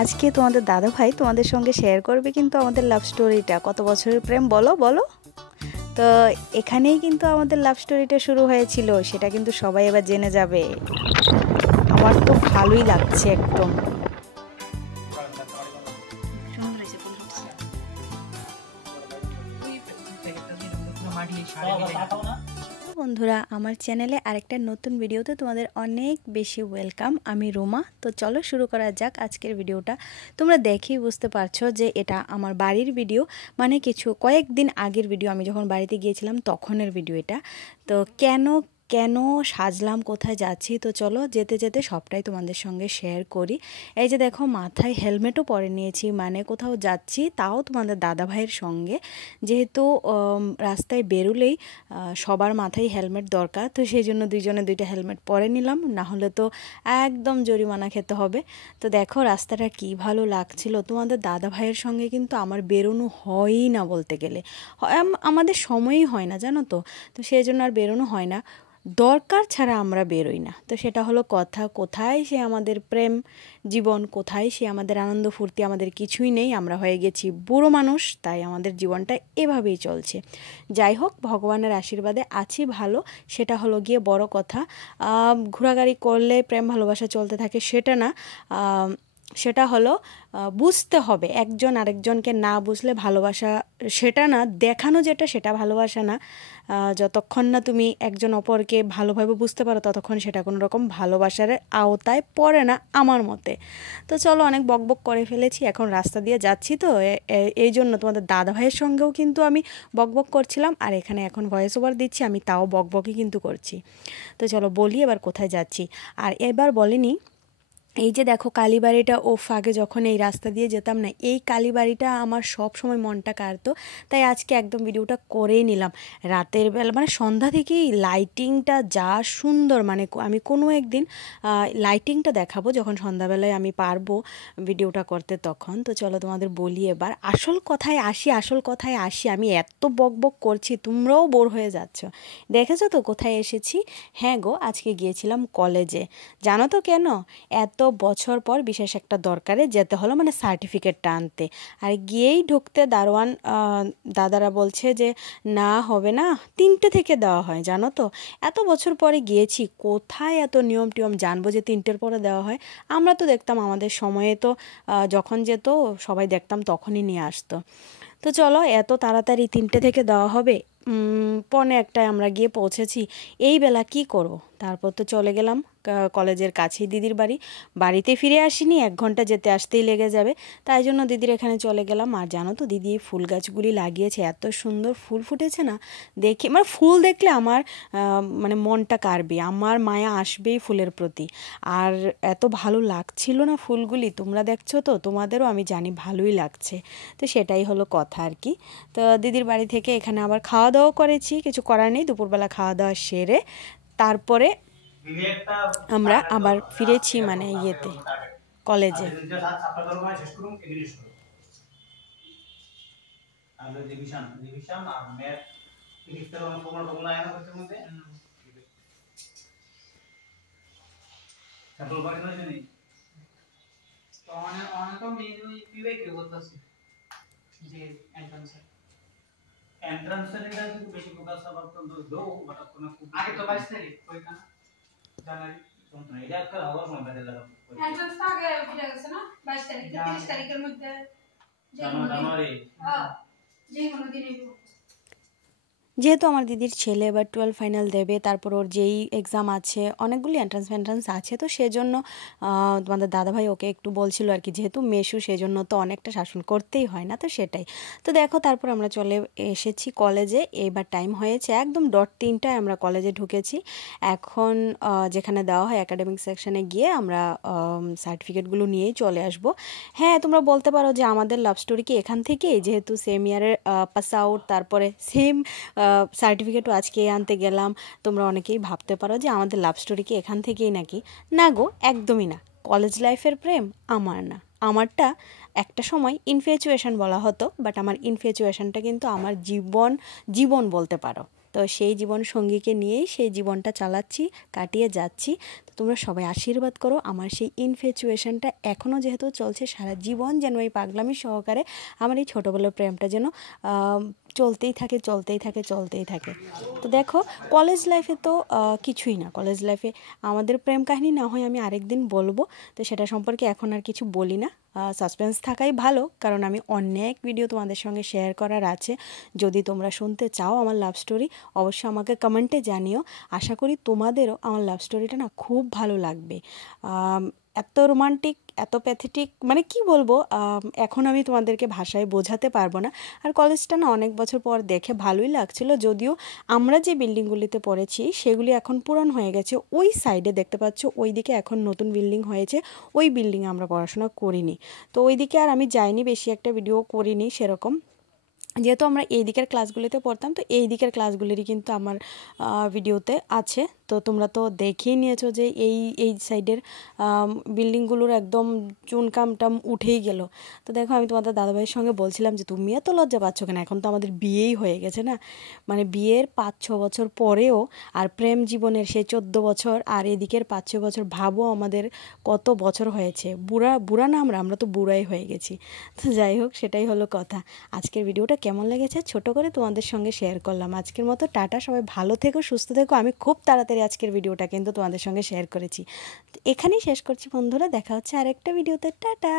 আজকে তোমাদের দাদা ভাই তোমাদের সঙ্গে শেয়ার করবে কিন্তু আমাদের লাভ স্টোরিটা, কত বছরের প্রেম বলো বলো। তো এখানেই কিন্তু আমাদের লাভ স্টোরিটা শুরু হয়েছিল, সেটা কিন্তু সবাই এবার জেনে যাবে। আমার তো ভালোই লাগছে একদম। বন্ধুরা, আমার চ্যানেলে আরেকটা নতুন ভিডিওতে তোমাদের অনেক বেশি ওয়েলকাম। আমি রোমা। তো চলো শুরু করা যাক আজকের ভিডিওটা। তোমরা দেখেই বুঝতে পারছো যে এটা আমার বাড়ির ভিডিও, মানে কয়েকদিন আগের ভিডিও, আমি যখন বাড়িতে গিয়েছিলাম তখনের ভিডিও এটা। তো কেন কেন সাজলাম, কোথায় যাচ্ছি, তো চলো যেতে যেতে সবটাই তোমাদের সঙ্গে শেয়ার করি। এই যে দেখো, মাথায় হেলমেটও পরে নিয়েছি, মানে কোথাও যাচ্ছি, তাও তোমাদের দাদা ভাইয়ের সঙ্গে। যেহেতু রাস্তায় বেরোলেই সবার মাথায় হেলমেট দরকার, তো সেই জন্য দুইজনে দুইটা হেলমেট পরে নিলাম, না হলে তো একদম জরিমানা খেতে হবে। তো দেখো রাস্তাটা কি ভালো লাগছিল। তোমাদের দাদা ভাইয়ের সঙ্গে কিন্তু আমার বেরোনো হয়ই না বলতে গেলে, আমাদের সময়ই হয় না জানো তো। তো সেই জন্য আর বেরোনো হয় না, দরকার ছাড়া আমরা বেরোই না। তো সেটা হলো কথা। কোথায় সে আমাদের প্রেম জীবন, কোথায় সে আমাদের আনন্দ ফুর্তি, আমাদের কিছুই নেই। আমরা হয়ে গেছি বুড়ো মানুষ, তাই আমাদের জীবনটা এভাবেই চলছে। যাই হোক, ভগবানের আশীর্বাদে আছি ভালো, সেটা হলো গিয়ে বড় কথা। ঘোরাগাড়ি করলে প্রেম ভালোবাসা চলতে থাকে সেটা না, সেটা হলো বুঝতে হবে। একজন আরেকজনকে না বুঝলে ভালোবাসা সেটা না, দেখানো যেটা সেটা ভালোবাসা না। যতক্ষণ না তুমি একজন অপরকে ভালোভাবে বুঝতে পারো ততক্ষণ সেটা কোনো রকম ভালোবাসার আওতায় পড়ে না আমার মতে। তো চলো, অনেক বকবক করে ফেলেছি, এখন রাস্তা দিয়ে যাচ্ছি। তো এই জন্য তোমাদের দাদা ভাইয়ের সঙ্গেও কিন্তু আমি বকবক করছিলাম, আর এখানে এখন ভয়েস ওভার দিচ্ছি আমি, তাও বকবকই কিন্তু করছি। তো চলো বলি এবার কোথায় যাচ্ছি। আর এবার বলিনি, এই যে দেখো কালীবাড়িটা, আগে যখন এই রাস্তা দিয়ে যেতাম না, এই কালীবাড়িটা আমার সব সময় মনটা কাড়তো, তাই আজকে একদম ভিডিওটা করেই নিলাম। রাতের বেলা মানে সন্ধ্যা থেকেই লাইটিংটা যা সুন্দর, মানে আমি কোনো একদিন লাইটিংটা দেখাবো যখন সন্ধ্যাবেলায় আমি পারবো ভিডিওটা করতে তখন। তো চলো তোমাদের বলি এবার আসল কথায় আসি। আমি এত বকবক করছি, তোমরাও বোর হয়ে যাচ্ছ। দেখেছো তো কোথায় এসেছি? হ্যাঁ গো, আজকে গিয়েছিলাম কলেজে। জানো তো কেন? এত বছর পর বিশেষ একটা দরকারে যেতে হলো, মানে সার্টিফিকেটটা আনতে। আর গিয়েই ঢুকতে দারোয়ান দাদারা বলছে যে না হবে না, 3টে থেকে দেওয়া হয়। জানো তো, এত বছর পরে গিয়েছি, কোথায় এত নিয়ম টিয়ম জানবো যে 3টের পরে দেওয়া হয়। আমরা তো দেখতাম আমাদের সময়ে তো যখন যেত সবাই দেখতাম তখনই নিয়ে আসতো। তো চলো, এত তাড়াতাড়ি 3টে থেকে দেওয়া হবে, 1:45 আমরা গিয়ে পৌঁছেছি। এই বেলা কি করব? তারপর তো চলে গেলাম কলেজের কাছেই দিদির বাড়ি। বাড়িতে ফিরে আসিনি, 1 ঘন্টা যেতে আসতেই লেগে যাবে, তাই জন্য দিদির এখানে চলে গেলাম। আর জানো তো, দিদি এই ফুল গাছগুলি লাগিয়েছে, এত সুন্দর ফুল ফুটেছে না, দেখে মানে ফুল দেখলে আমার মানে মনটা কাড়বে, আমার মায়া আসবেই ফুলের প্রতি। আর এত ভালো লাগছিল না ফুলগুলি, তোমরা দেখছো তো, তোমাদেরও আমি জানি ভালোই লাগছে। তো সেটাই হলো কথা আর কি। তো দিদির বাড়ি থেকে এখানে আবার খাওয়া দাওয়া করেছি, কিছু করার নেই, দুপুরবেলা খাওয়া দাওয়া সেরে তারপরে আমরা আবার ফিরেছি, মানে কলেজে। যেহেতু আমার দিদির ছেলে এবার 12 ফাইনাল দেবে, তারপর ওর যেই এক্সাম আছে, অনেকগুলি এন্ট্রান্স আছে, তো সেজন্য তোমাদের দাদাভাই ওকে একটু বলছিল আর কি, যেহেতু মেশু সেজন্য তো অনেকটা শাসন করতেই হয় না, তো সেটাই। তো দেখো তারপর আমরা চলে এসেছি কলেজে। এইবার টাইম হয়েছে একদম 3:00 আমরা কলেজে ঢুকেছি। এখন যেখানে দেওয়া হয় একাডেমিক সেকশনে গিয়ে আমরা সার্টিফিকেটগুলো নিয়েই চলে আসব। হ্যাঁ, তোমরা বলতে পারো যে আমাদের লাভ স্টোরি কি এখান থেকেই, যেহেতু সেম ইয়ারের পাস আউট, তারপরে সেম সার্টিফিকেটও আজকে আনতে গেলাম। তোমরা অনেকেই ভাবতে পারো যে আমাদের লাভ স্টোরি কি এখান থেকেই নাকি। না গো, একদমই না। কলেজ লাইফের প্রেম আমার না, আমারটা একটা সময় ইনফ্যাচুয়েশন বলা হতো, বাট আমার ইনফ্যাচুয়েশনটা কিন্তু আমার জীবন বলতে পারো। তো সেই জীবন সঙ্গীকে নিয়েই সেই জীবনটা চালাচ্ছি, কাটিয়ে যাচ্ছি। তো তোমরা সবাই আশীর্বাদ করো আমার সেই ইনফ্যাচুয়েশনটা এখনও যেহেতু চলছে, সারা জীবন যেন এই পাগলামি সহকারে আমার এই ছোটোবেলার প্রেমটা যেন চলতেই থাকে। তো দেখো, কলেজ লাইফে তো কিছুই না। কলেজ লাইফে আমাদের প্রেম কাহিনী না হয় আমি আরেকদিন বলবো, তো সেটা সম্পর্কে এখন আর কিছু বলি না। সাসপেন্স থাকাই ভালো, কারণ আমি অনেক ভিডিও তোমাদের সঙ্গে শেয়ার করার আছে। যদি তোমরা শুনতে চাও আমার লাভ স্টোরি, অবশ্যই আমাকে কমেন্টে জানিও। আশা করি তোমাদেরও আমার লাভ স্টোরিটা না খুব ভালো লাগবে। এত রোমান্টিক, এত প্যাথেটিক, মানে কি বলবো, এখন আমি তোমাদেরকে ভাষায় বোঝাতে পারবো না। আর কলেজটা না অনেক বছর পর দেখে ভালোই লাগছিল, যদিও আমরা যে বিল্ডিংগুলিতে পড়েছি সেগুলি এখন পুরান হয়ে গেছে। ওই সাইডে দেখতে পাচ্ছ, ওই দিকে এখন নতুন বিল্ডিং হয়েছে, ওই বিল্ডিংয়ে আমরা পড়াশোনা করিনি। তো ওই দিকে আর আমি যাইনি, বেশি একটা ভিডিও করিনি সেরকম। যেহেতু আমরা এই দিকের ক্লাসগুলিতে পড়তাম, তো এই দিকের ক্লাসগুলিরই কিন্তু আমার ভিডিওতে আছে। তো তোমরা তো দেখেই নিয়েছো যে এই সাইডের বিল্ডিংগুলোর একদম চুনকামটাম উঠেই গেল। তো দেখো, আমি তোমাদের দাদাভাইয়ের সঙ্গে বলছিলাম যে তুমি এত লজ্জা পাচ্ছ কেন, এখন তো আমাদের বিয়েই হয়ে গেছে না, মানে বিয়ের 5-6 বছর পরেও, আর প্রেম জীবনের সেই 14 বছর আর এদিকের 5-6 বছর, ভাবো আমাদের কত বছর হয়েছে। বুড়া না, আমরা তো বুড়াই হয়ে গেছি। তো যাই হোক, সেটাই হলো কথা। আজকের ভিডিওটা কেমন লেগেছে ছোট করে তোমাদের সঙ্গে শেয়ার করলাম। আজকের মতো টাটা, সবাই ভালো থেকো, সুস্থ থেকো। আমি খুব তাড়াতাড়ি আজকের ভিডিওটা কিন্তু তোমাদের সঙ্গে শেয়ার করেছি। এখানেই শেষ করছি বন্ধুরা, দেখা হচ্ছে আরেকটা ভিডিওতে। টাটা।